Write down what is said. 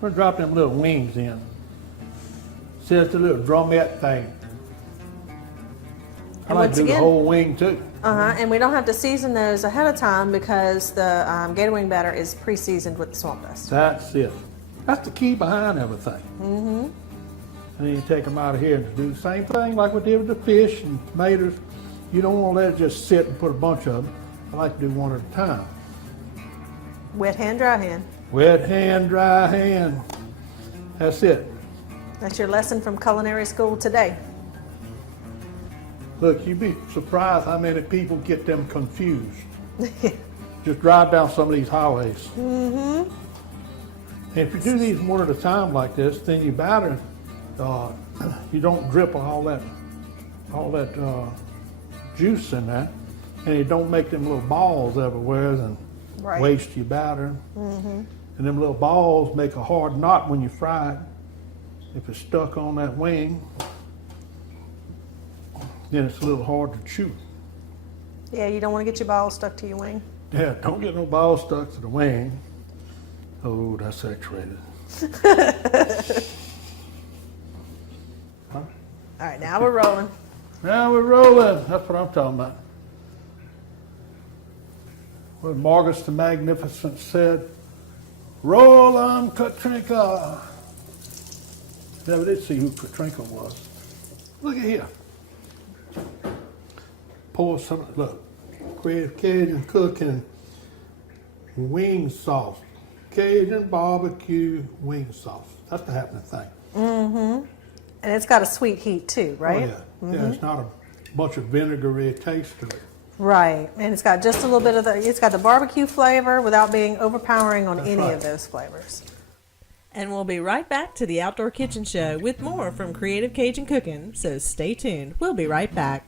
We're dropping them little wings in. See, it's a little drumette thing. I like to do the whole wing too. And we don't have to season those ahead of time because the Gator Wing Batter is pre-seasoned with the swamp dust. That's it. That's the key behind everything. And then you take them out of here and do the same thing like we did with the fish and tomatoes. You don't want to let it just sit and put a bunch of them. I like to do one at a time. Wet hand, dry hand. Wet hand, dry hand. That's it. That's your lesson from culinary school today. Look, you'd be surprised how many people get them confused. Just drive down some of these highways. And if you do these one at a time like this, then you batter, you don't drip all that juice in that, and you don't make them little balls everywhere and waste your batter. And them little balls make a hard knot when you fry it. If it's stuck on that wing, then it's a little hard to chew. Yeah, you don't want to get your balls stuck to your wing. Yeah, don't get no balls stuck to the wing. Oh, that's X-rated. All right, now we're rolling. Now we're rolling. That's what I'm talking about. What Margus the Magnificent said, roll on Katrinka. Never did see who Katrinka was. Look at here. Pour some, look, Creative Cajun Cooking wing sauce. Cajun BBQ wing sauce. That's the happening thing. And it's got a sweet heat too, right? Oh, yeah. Yeah, it's not a bunch of vinegary taste to it. Right, and it's got just a little bit of it's got the barbecue flavor without being overpowering on any of those flavors. And we'll be right back to the Outdoor Kitchen Show with more from Creative Cajun Cooking, so stay tuned. We'll be right back.